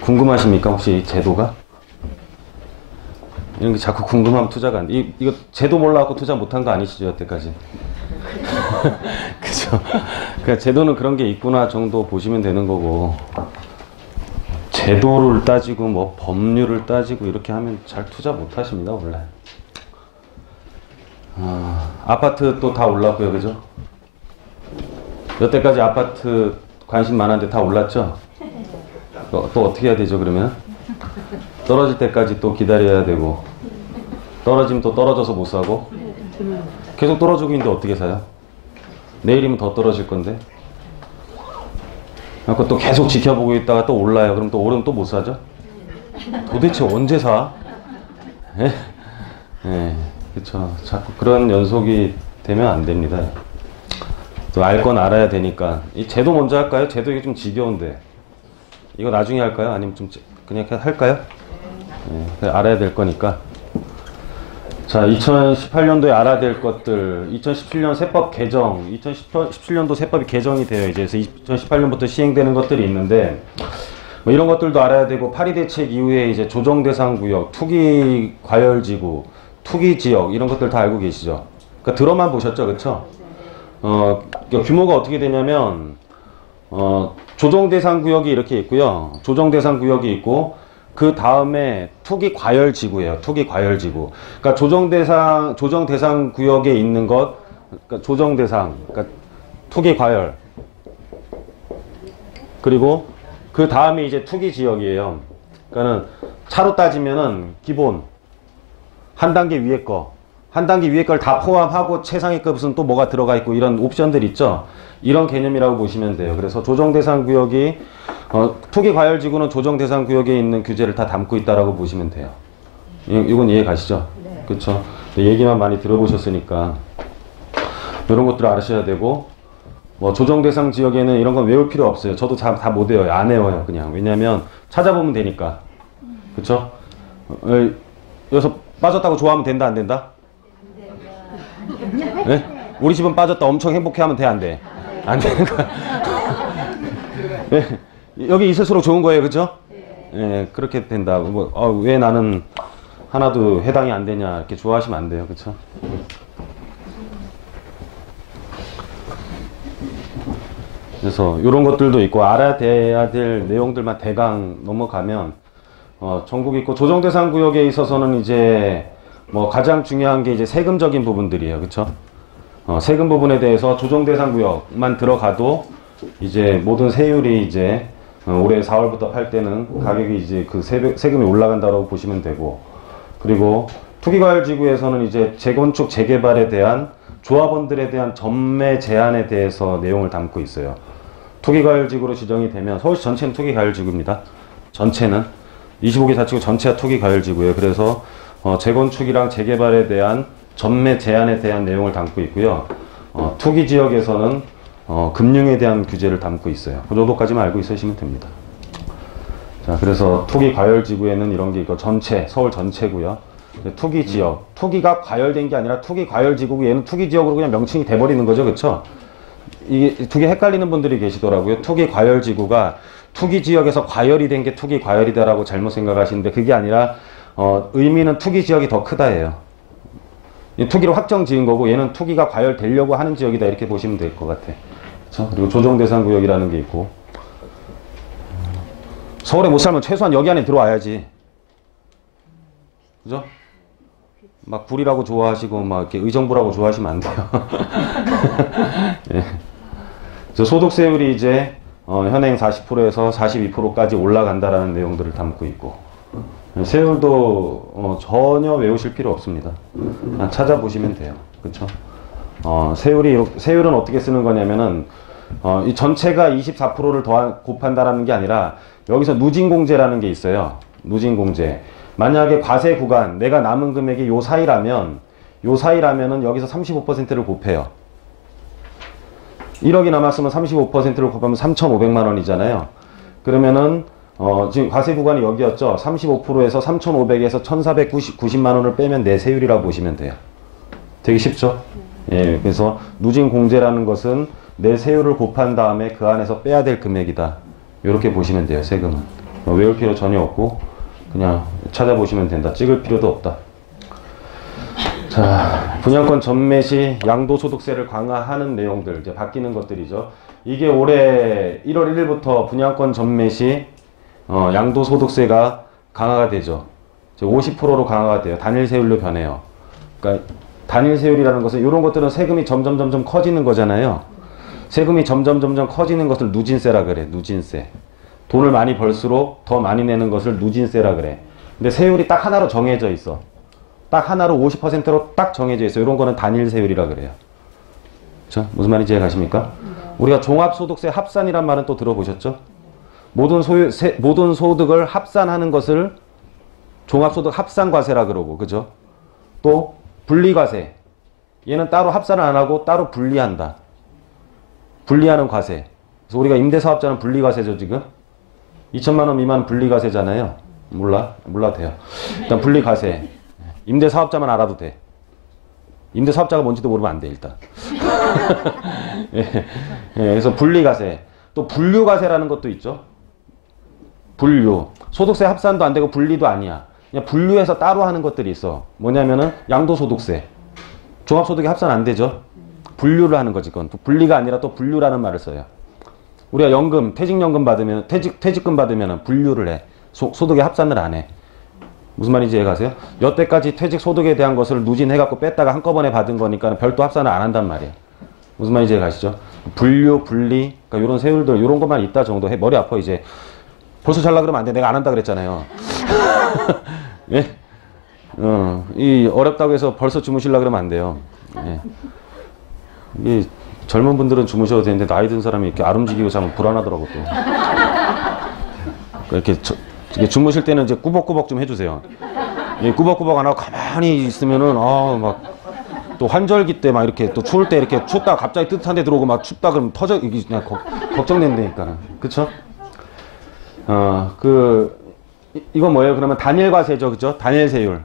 궁금하십니까? 혹시 이 제도가? 이런 게 자꾸 궁금하면 투자가 안 돼. 이거 제도 몰라갖고 투자 못한 거 아니시죠, 여태까지? 그죠? 그러니까 제도는 그런 게 있구나 정도 보시면 되는 거고, 제도를 따지고 뭐 법률을 따지고 이렇게 하면 잘 투자 못 하십니다, 원래. 아파트 또 다 올랐고요, 그죠? 여태까지 아파트 관심 많았는데 다 올랐죠? 또 어떻게 해야 되죠, 그러면? 떨어질 때까지 또 기다려야 되고, 떨어지면 또 떨어져서 못 사고, 계속 떨어지고 있는데 어떻게 사요? 내일이면 더 떨어질 건데. 그러니까 또 계속 지켜보고 있다가 또 올라요. 그럼 또 오르면 또 못 사죠? 도대체 언제 사? 예? 예, 그쵸. 자꾸 그런 연속이 되면 안 됩니다. 또 알 건 알아야 되니까. 이 제도 먼저 할까요? 제도 이게 좀 지겨운데. 이거 나중에 할까요? 아니면 좀 그냥 할까요? 예, 그냥 알아야 될 거니까. 자, 2018년도에 알아야 될 것들, 2017년 세법 개정, 2017년도 세법이 개정이 돼요. 이제 그래서 2018년부터 시행되는 것들이 있는데, 뭐 이런 것들도 알아야 되고, 파리 대책 이후에 이제 조정 대상 구역, 투기 과열 지구, 투기 지역 이런 것들 다 알고 계시죠? 그러니까 들어만 보셨죠, 그렇죠? 규모가 어떻게 되냐면, 조정 대상 구역이 이렇게 있고요. 조정 대상 구역이 있고, 그 다음에 투기 과열 지구예요. 투기 과열 지구. 그러니까 조정 대상 구역에 있는 것, 그러니까 조정 대상, 그러니까 투기 과열. 그리고 그 다음에 이제 투기 지역이에요. 그러니까는 차로 따지면은 기본 한 단계 위에 거, 한 단계 위에 걸 다 포함하고 최상위 값은 또 뭐가 들어가 있고 이런 옵션들 있죠. 이런 개념이라고 보시면 돼요. 그래서 조정 대상 구역이 투기 과열 지구는 조정 대상 구역에 있는 규제를 다 담고 있다라고 보시면 돼요. 이건 이해 가시죠? 네. 그렇죠. 얘기만 많이 들어보셨으니까 이런 것들을 알으셔야 되고, 뭐 조정 대상 지역에는 이런 건 외울 필요 없어요. 저도 다 못 외워요. 안 외워요, 그냥. 왜냐면 찾아보면 되니까. 그렇죠? 여기서 빠졌다고 좋아하면 된다, 안 된다? 네? 우리 집은 빠졌다 엄청 행복해하면 돼, 안 돼? 안 되는 거야. 네. 여기 있을수록 좋은 거예요, 그죠? 네, 그렇게 된다. 뭐, 왜 나는 하나도 해당이 안 되냐, 이렇게 좋아하시면 안 돼요, 그쵸? 그래서 이런 것들도 있고, 알아야 될 내용들만 대강 넘어가면, 전국이 있고, 조정 대상 구역에 있어서는 이제, 뭐, 가장 중요한 게 이제 세금적인 부분들이에요, 그쵸? 세금 부분에 대해서 조정 대상 구역만 들어가도, 이제 모든 세율이 이제, 올해 4월부터 팔 때는 가격이 이제 그 세금이 올라간다고 보시면 되고, 그리고 투기과열 지구에서는 이제 재건축 재개발에 대한 조합원들에 대한 전매 제한에 대해서 내용을 담고 있어요. 투기과열 지구로 지정이 되면 서울시 전체는 투기과열 지구입니다. 전체는 25개 자치구 전체가 투기과열 지구예요. 그래서 재건축이랑 재개발에 대한 전매 제한에 대한 내용을 담고 있고요. 투기 지역에서는 금융에 대한 규제를 담고 있어요. 그 정도까지만 알고 있으시면 됩니다. 자, 그래서 투기 과열 지구에는 이런 게 있고, 서울 전체고요. 투기 지역, 투기가 과열된 게 아니라 투기 과열 지구고, 얘는 투기 지역으로 그냥 명칭이 돼버리는 거죠, 그렇죠? 이게 두 개 헷갈리는 분들이 계시더라고요. 투기 과열 지구가 투기 지역에서 과열이 된 게 투기 과열이다라고 잘못 생각하시는데, 그게 아니라 의미는 투기 지역이 더 크다예요. 투기로 확정 지은 거고, 얘는 투기가 과열되려고 하는 지역이다, 이렇게 보시면 될 것 같아. 그쵸? 그리고 조정 대상 구역이라는 게 있고, 서울에 못 살면 최소한 여기 안에 들어와야지. 그죠? 막 불이라고 좋아하시고 막 이렇게 의정부라고 좋아하시면 안 돼요. 예. 소득세율이 이제 현행 40%에서 42%까지 올라간다라는 내용들을 담고 있고, 세율도 전혀 외우실 필요 없습니다. 그냥 찾아보시면 돼요. 그쵸? 세율은 어떻게 쓰는 거냐면은 이 전체가 24%를 곱한다라는 게 아니라, 여기서 누진공제라는 게 있어요. 누진공제. 만약에 과세 구간, 내가 남은 금액이 요 사이라면은 여기서 35%를 곱해요. 1억이 남았으면 35%를 곱하면 3,500만 원이잖아요. 그러면은 지금 과세 구간이 여기였죠. 35%에서 3,500에서 1,490만 원을 빼면 내 세율이라고 보시면 돼요. 되게 쉽죠? 예, 그래서 누진공제라는 것은 내 세율을 곱한 다음에 그 안에서 빼야 될 금액이다. 이렇게 보시면 돼요, 세금은. 외울 필요 전혀 없고 그냥 찾아보시면 된다. 찍을 필요도 없다. 자, 분양권 전매 시 양도소득세를 강화하는 내용들, 이제 바뀌는 것들이죠. 이게 올해 1월 1일부터 분양권 전매 시 양도소득세가 강화가 되죠. 50%로 강화가 돼요. 단일세율로 변해요. 그러니까 단일세율이라는 것은 이런 것들은 세금이 점점 커지는 거잖아요. 세금이 점점 커지는 것을 누진세라 그래. 누진세. 돈을 많이 벌수록 더 많이 내는 것을 누진세라 그래. 근데 세율이 딱 하나로 정해져 있어. 딱 하나로 50%로 딱 정해져 있어. 이런 거는 단일세율이라 그래요. 그렇죠? 무슨 말인지 이해가십니까? 우리가 종합소득세 합산이란 말은 또 들어보셨죠? 모든 소득을 합산하는 것을 종합소득 합산과세라 그러고, 그죠? 또 분리과세. 얘는 따로 합산을 안 하고 따로 분리한다. 분리하는 과세. 그래서 우리가 임대사업자는 분리과세죠, 지금? 2천만 원 미만 분리과세잖아요. 몰라도 돼요. 일단 분리과세. 임대사업자만 알아도 돼. 임대사업자가 뭔지도 모르면 안 돼, 일단. 예, 그래서 분리과세. 또 분류과세라는 것도 있죠. 분류. 소득세 합산도 안 되고 분리도 아니야. 그냥 분류해서 따로 하는 것들이 있어. 뭐냐면은 양도소득세. 종합소득이 합산 안 되죠. 분류를 하는 거지. 그건 분리가 아니라 또 분류라는 말을 써요. 우리가 연금, 퇴직연금 받으면, 퇴직금 받으면 분류를 해. 소득에 합산을 안 해. 무슨 말인지 이해가세요? 여태까지 퇴직 소득에 대한 것을 누진해갖고 뺐다가 한꺼번에 받은 거니까 별도 합산을 안 한단 말이야. 무슨 말인지 이해가시죠? 분류, 분리, 그러니까 이런 세율들, 이런 것만 있다 정도 해. 머리 아파, 이제. 벌써 잘라 그러면 안 돼. 내가 안 한다 그랬잖아요. 예? 이 어렵다고 해서 벌써 주무실라 그러면 안 돼요. 예. 이 젊은 분들은 주무셔도 되는데 나이 든 사람이 이렇게 안 움직이고 자면 불안하더라고 또. 이렇게 주무실 때는 이제 꾸벅꾸벅 좀 해주세요. 예, 꾸벅꾸벅 안 하고 가만히 있으면은 막 또 환절기 때 막 이렇게 또 추울 때 이렇게 춥다 갑자기 뜨뜻한 데 들어오고 막 춥다 그러면 터져 이게 그냥 걱정된다니까. 그쵸? 이건 뭐예요? 그러면 단일과세죠, 그죠? 단일세율.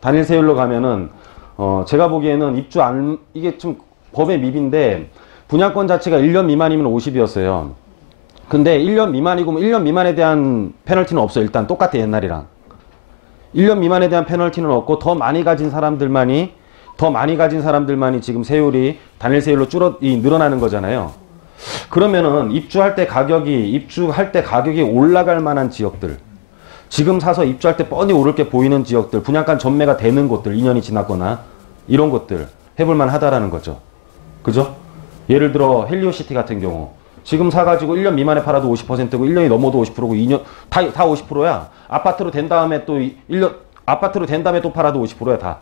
단일세율로 가면은 제가 보기에는 이게 좀 법의 밉인데 분양권 자체가 1년 미만이면 50이었어요. 근데 1년 미만이고 1년 미만에 대한 페널티는 없어. 일단 똑같아, 옛날이랑. 1년 미만에 대한 페널티는 없고 더 많이 가진 사람들만이 지금 세율이 단일세율로 늘어나는 거잖아요. 그러면은 입주할 때 가격이 올라갈 만한 지역들, 지금 사서 입주할 때 뻔히 오를 게 보이는 지역들, 분양가 전매가 되는 곳들, 2년이 지났거나 이런 것들 해볼만 하다라는 거죠. 그죠? 예를 들어 헬리오시티 같은 경우 지금 사가지고 1년 미만에 팔아도 50%고 1년이 넘어도 50%고 2년 다 50%야. 아파트로 된 다음에 또 팔아도 50%야 다.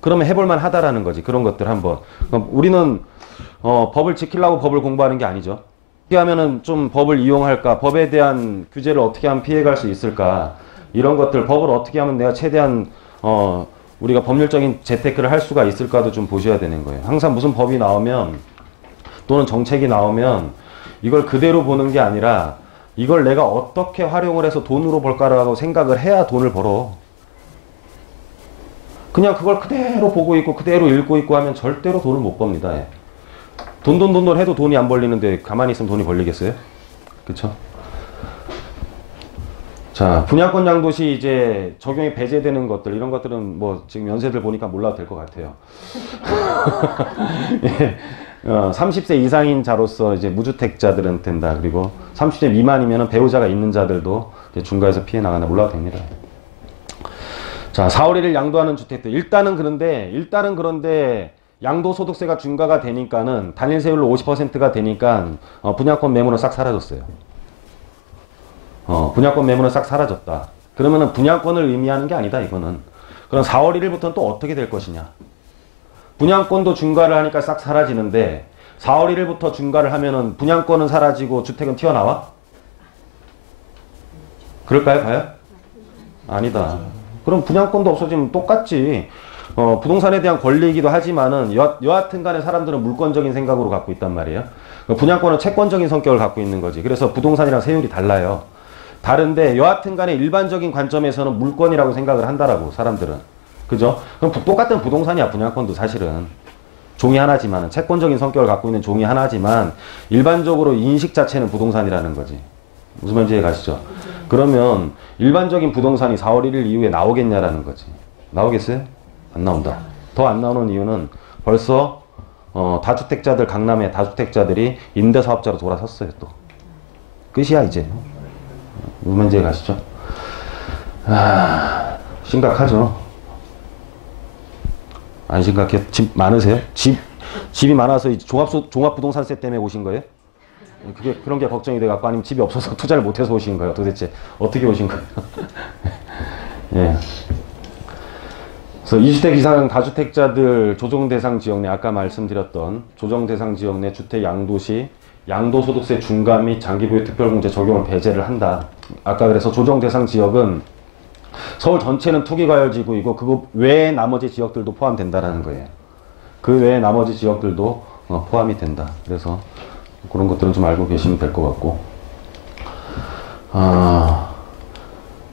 그러면 해볼만 하다라는 거지. 그런 것들 한번. 그럼 우리는 법을 지키려고 법을 공부하는 게 아니죠. 어떻게 하면은 좀 법을 이용할까? 법에 대한 규제를 어떻게 하면 피해갈 수 있을까? 이런 것들, 법을 어떻게 하면 내가 최대한 우리가 법률적인 재테크를 할 수가 있을까도 좀 보셔야 되는 거예요. 항상 무슨 법이 나오면 또는 정책이 나오면 이걸 그대로 보는 게 아니라 이걸 내가 어떻게 활용을 해서 돈으로 벌까라고 생각을 해야 돈을 벌어. 그냥 그걸 그대로 보고 있고 그대로 읽고 있고 하면 절대로 돈을 못 법니다. 예. 돈 해도 돈이 안 벌리는데 가만히 있으면 돈이 벌리겠어요? 그쵸? 자, 분양권 양도시 이제 적용이 배제되는 것들, 이런 것들은 뭐 지금 연세들 보니까 몰라도 될 것 같아요. 예. 30세 이상인 자로서 이제 무주택자들은 된다. 그리고 30세 미만이면 배우자가 있는 자들도 중과에서 피해 나간다. 몰라도 됩니다. 자, 4월 1일 양도하는 주택들. 일단은 그런데 양도소득세가 중과가 되니까는 단일세율로 50%가 되니까 분양권 매물은 싹 사라졌어요. 분양권 매물은 싹 사라졌다. 그러면은 분양권을 의미하는 게 아니다, 이거는. 그럼 4월 1일부터는 또 어떻게 될 것이냐. 분양권도 중과를 하니까 싹 사라지는데 4월 1일부터 중과를 하면은 분양권은 사라지고 주택은 튀어나와? 그럴까요, 과연? 아니다. 그럼 분양권도 없어지면 똑같지. 부동산에 대한 권리이기도 하지만은 여하튼 간에 사람들은 물권적인 생각으로 갖고 있단 말이에요. 분양권은 채권적인 성격을 갖고 있는 거지. 그래서 부동산이랑 세율이 달라요. 다른데 여하튼 간에 일반적인 관점에서는 물권이라고 생각을 한다라고, 사람들은. 그죠? 그럼 똑같은 부동산이야, 분양권도 사실은. 종이 하나지만, 채권적인 성격을 갖고 있는 종이 하나지만 일반적으로 인식 자체는 부동산이라는 거지. 무슨 말인지 가시죠? 그러면 일반적인 부동산이 4월 1일 이후에 나오겠냐라는 거지. 나오겠어요? 안 나온다. 더 안 나오는 이유는 벌써 다주택자들, 강남의 다주택자들이 임대사업자로 돌아섰어요. 또 끝이야 이제. 무슨 말인지 가시죠? 심각하죠. 안 심각해? 집 많으세요? 집이 많아서 종합부동산세 때문에 오신 거예요? 그런 게 걱정이 돼갖고, 아니면 집이 없어서 투자를 못해서 오신 거예요? 도대체 어떻게 오신 거예요? 예. 그래서 2주택 이상 다주택자들 조정대상 지역 내, 아까 말씀드렸던 조정대상 지역 내 주택 양도시 양도소득세 중감 및 장기보유 특별공제 적용을 배제를 한다. 아까 그래서 조정대상 지역은 서울 전체는 투기과열지구이고 그거 외에 나머지 지역들도 포함된다라는 거예요. 그 외에 나머지 지역들도 포함이 된다. 그래서 그런 것들은 좀 알고 계시면 될 것 같고,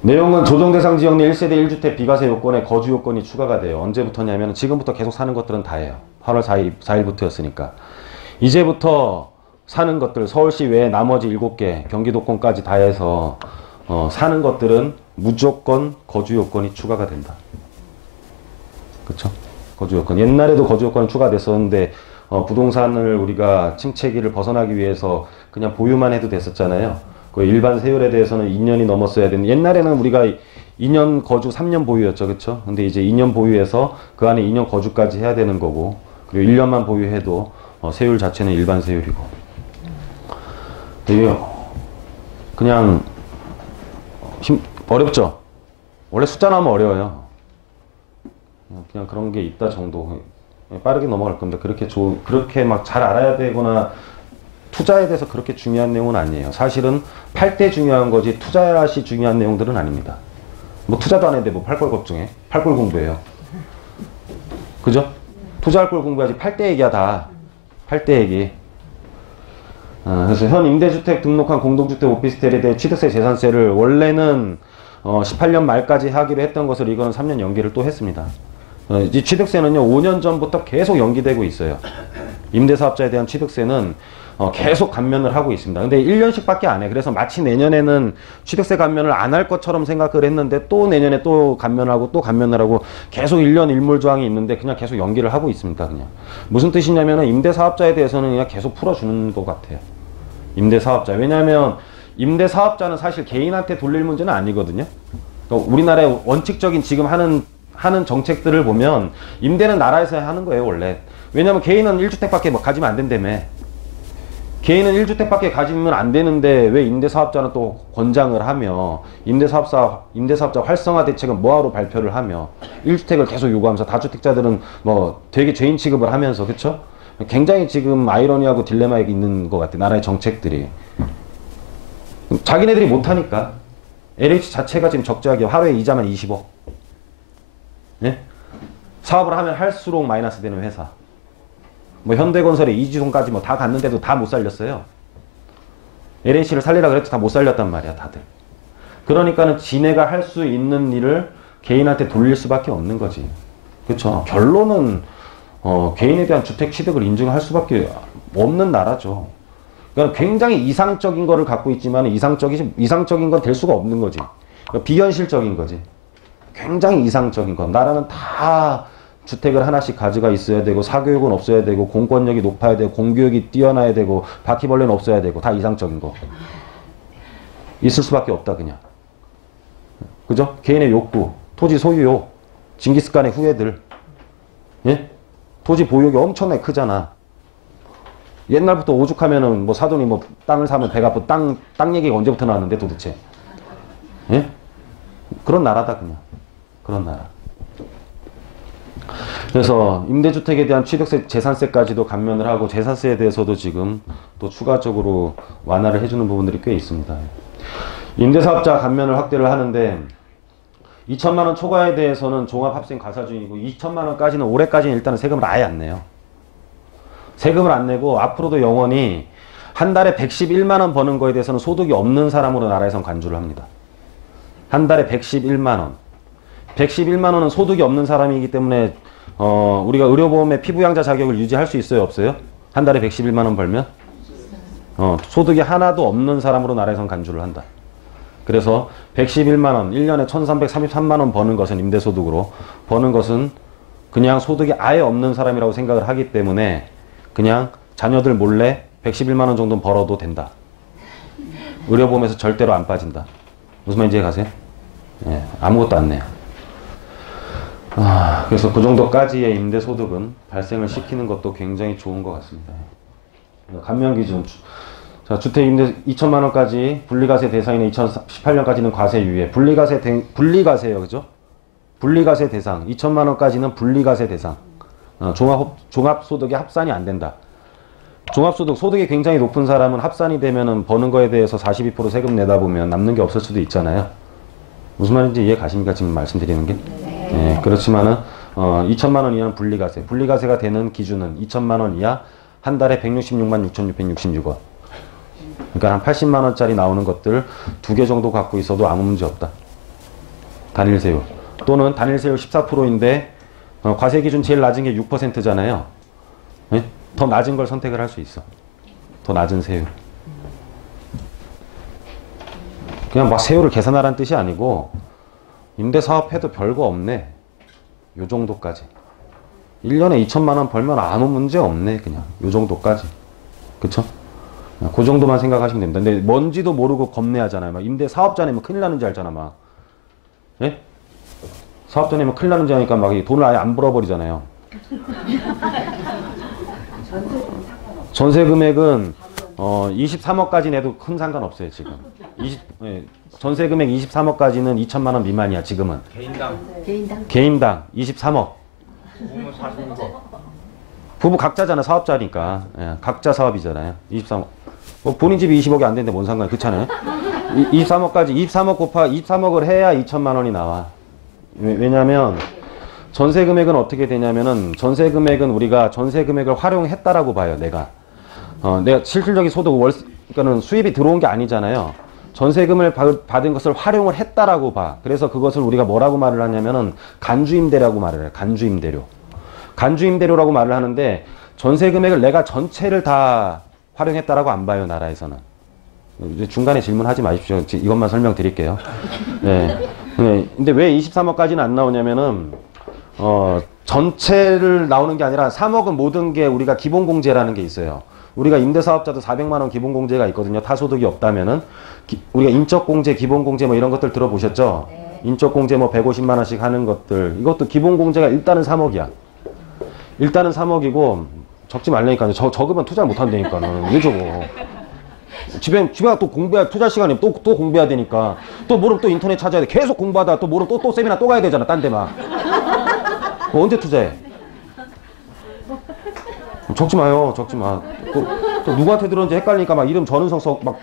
내용은 조정대상 지역 내 1세대 1주택 비과세 요건에 거주 요건이 추가가 돼요. 언제부터냐면 지금부터 계속 사는 것들은 다 해요. 8월 4일부터였으니까 이제부터 사는 것들, 서울시 외에 나머지 7개 경기도권까지 다 해서 사는 것들은 무조건 거주 요건이 추가가 된다. 그쵸? 거주 요건. 옛날에도 거주 요건이 추가됐었는데 부동산을 우리가 침체기를 벗어나기 위해서 그냥 보유만 해도 됐었잖아요. 그 일반 세율에 대해서는 2년이 넘었어야 되는, 옛날에는 우리가 2년 거주 3년 보유였죠. 그쵸? 근데 이제 2년 보유해서 그 안에 2년 거주까지 해야 되는 거고, 그리고 1년만 보유해도 세율 자체는 일반 세율이고. 이게 그냥 어렵죠? 원래 숫자 나오면 어려워요. 그냥 그런 게 있다 정도. 빠르게 넘어갈 겁니다. 그렇게 막 잘 알아야 되거나 투자에 대해서 그렇게 중요한 내용은 아니에요. 사실은 팔 때 중요한 거지 투자시 중요한 내용들은 아닙니다. 뭐 투자도 안 했는데 뭐 팔 걸 걱정해? 팔 걸 공부해요. 그죠? 투자할 걸 공부하지 팔 때 얘기야 다. 팔 때 얘기. 그래서 현 임대주택 등록한 공동주택 오피스텔에 대해 취득세 재산세를 원래는 18년 말까지 하기로 했던 것을 이거는 3년 연기를 또 했습니다. 이 취득세는요 5년 전부터 계속 연기되고 있어요. 임대사업자에 대한 취득세는 계속 감면을 하고 있습니다. 근데 1년씩 밖에 안 해. 그래서 마치 내년에는 취득세 감면을 안 할 것처럼 생각을 했는데 또 내년에 또 감면을 하고 또 감면을 하고 계속 1년 일몰조항이 있는데 그냥 계속 연기를 하고 있습니다. 그냥 무슨 뜻이냐면은 임대사업자에 대해서는 그냥 계속 풀어주는 것 같아요. 임대사업자. 왜냐하면 임대사업자는 사실 개인한테 돌릴 문제는 아니거든요. 그러니까 우리나라의 원칙적인 지금 하는 정책들을 보면 임대는 나라에서 하는 거예요 원래. 왜냐면 개인은 1주택밖에 가지면 안 된다며. 개인은 1주택밖에 가지면 안 되는데 왜 임대사업자는 또 권장을 하며, 임대사업자 활성화 대책은 뭐하러 발표를 하며 1주택을 계속 요구하면서 다주택자들은 뭐 되게 죄인 취급을 하면서. 그쵸? 굉장히 지금 아이러니하고 딜레마에 있는 것 같아. 나라의 정책들이. 자기네들이 못하니까. LH 자체가 지금 적자기 하루에 이자만 20억. 예? 사업을 하면 할수록 마이너스 되는 회사. 뭐 현대건설에 이지손까지 뭐 다 갔는데도 다 못 살렸어요. LH를 살리라 그래도 다 못 살렸단 말이야 다들. 그러니까는 지네가 할 수 있는 일을 개인한테 돌릴 수밖에 없는 거지. 그쵸? 결론은 개인에 대한 주택 취득을 인증할 수밖에 없는 나라죠. 그러니까 굉장히 이상적인 거를 갖고 있지만 이상적인 건 될 수가 없는 거지. 그러니까 비현실적인 거지. 굉장히 이상적인 건. 나라는 다 주택을 하나씩 가지가 있어야 되고, 사교육은 없어야 되고, 공권력이 높아야 되고, 공교육이 뛰어나야 되고, 바퀴벌레는 없어야 되고, 다 이상적인 거. 있을 수밖에 없다 그냥. 그죠? 개인의 욕구, 토지 소유욕, 징기스칸의 후예들. 예? 토지 보유욕이 엄청나게 크잖아. 옛날부터 오죽하면은 뭐 사돈이 뭐 땅을 사면 배가 아프 땅 얘기가 언제부터 나왔는데 도대체. 예? 그런 나라다 그냥. 그런 나라. 그래서 임대주택에 대한 취득세, 재산세까지도 감면을 하고, 재산세에 대해서도 지금 또 추가적으로 완화를 해주는 부분들이 꽤 있습니다. 임대사업자 감면을 확대를 하는데 2천만 원 초과에 대해서는 종합합생 가사주의고, 2천만 원까지는 올해까지는 일단은 세금을 아예 안 내요. 세금을 안 내고 앞으로도 영원히 한 달에 111만 원 버는 거에 대해서는 소득이 없는 사람으로 나라에선 간주를 합니다. 한 달에 111만 원. 111만 원은 소득이 없는 사람이기 때문에 우리가 의료보험의 피부양자 자격을 유지할 수 있어요 없어요? 한 달에 111만 원 벌면? 소득이 하나도 없는 사람으로 나라에선 간주를 한다. 그래서 111만 원, 1년에 1333만 원 버는 것은 임대소득으로 버는 것은 그냥 소득이 아예 없는 사람이라고 생각을 하기 때문에 그냥 자녀들 몰래 111만 원 정도 벌어도 된다. 의료보험에서 절대로 안 빠진다. 무슨 말인지 이해 가세요? 예, 아무것도 안 내요. 그래서 그 정도까지의 임대소득은 발생을 시키는 것도 굉장히 좋은 것 같습니다. 감면기준. 자, 주택임대 2천만 원까지 분리과세 대상이네. 2018년까지는 과세 유예. 분리과세예요. 그죠? 분리과세 대상. 2천만 원까지는 분리과세 대상. 종합소득에 합산이 안 된다. 종합소득, 소득이 굉장히 높은 사람은 합산이 되면은 버는 거에 대해서 42% 세금 내다 보면 남는 게 없을 수도 있잖아요. 무슨 말인지 이해 가십니까? 지금 말씀드리는 게? 네, 그렇지만은, 2천만 원 이하는 분리과세. 분리과세가 되는 기준은 2천만 원 이하 한 달에 166만 6,666원. 그러니까 한 80만 원짜리 나오는 것들 2개 정도 갖고 있어도 아무 문제 없다. 단일세율. 또는 단일세율 14%인데, 과세 기준 제일 낮은 게 6%잖아요. 네? 더 낮은 걸 선택을 할 수 있어. 더 낮은 세율. 그냥 막 세율을 계산하라는 뜻이 아니고 임대사업해도 별거 없네. 요 정도까지. 1년에 2천만 원 벌면 아무 문제 없네. 그냥 요 정도까지. 그쵸? 그 정도만 생각하시면 됩니다. 근데 뭔지도 모르고 겁내하잖아요. 막 임대사업자 내면 큰일 나는 줄 알잖아. 막. 예? 사업자 내면 큰일 나는 줄 아니까 막 돈을 아예 안 벌어버리잖아요. 전세 금액은 23억까지 내도 큰 상관없어요. 지금 전세 금액 23억까지는 2천만 원 미만이야. 지금은 개인당 23억. 부부 각자잖아. 사업자니까. 예, 각자 사업이잖아요. 23억. 본인 집이 20억이 안 되는데 뭔 상관이야. 그렇잖아요. 23억까지 23억을 해야 2천만 원이 나와. 왜냐면 전세 금액은 어떻게 되냐면은 전세 금액은 우리가 전세 금액을 활용했다라고 봐요. 내가 실질적인 소득 그러니까는 수입이 들어온 게 아니잖아요. 전세금을 받은 것을 활용을 했다라고 봐. 그래서 그것을 우리가 뭐라고 말을 하냐면은 간주임대라고 말을 해요. 간주임대료. 간주임대료라고 말을 하는데 전세 금액을 내가 전체를 다 활용했다라고 안 봐요. 나라에서는. 이제 중간에 질문하지 마십시오. 이것만 설명드릴게요. 네. 근데 왜 23억까지는 안 나오냐면은 전체를 나오는 게 아니라 3억은 모든 게 우리가 기본공제라는 게 있어요. 우리가 임대사업자도 400만 원 기본공제가 있거든요. 타소득이 없다면은 우리가 인적공제, 기본공제 뭐 이런 것들 들어보셨죠? 인적공제 뭐 150만 원씩 하는 것들 이것도 기본공제가 일단은 3억이야. 일단은 3억이고 적지 말라니까요. 적으면 투자 못 한다니까는. 왜 적어? 집에 또 공부해야 투자 시간에 또 공부해야 되니까 또 모르면 또 인터넷 찾아야 돼. 계속 공부하다 또 모르면 또 세미나 또 가야 되잖아. 딴 데 막. 언제 투자해? 적지 마요. 적지 마. 또 누구한테 들었는지 헷갈리니까 막 이름 전은성 막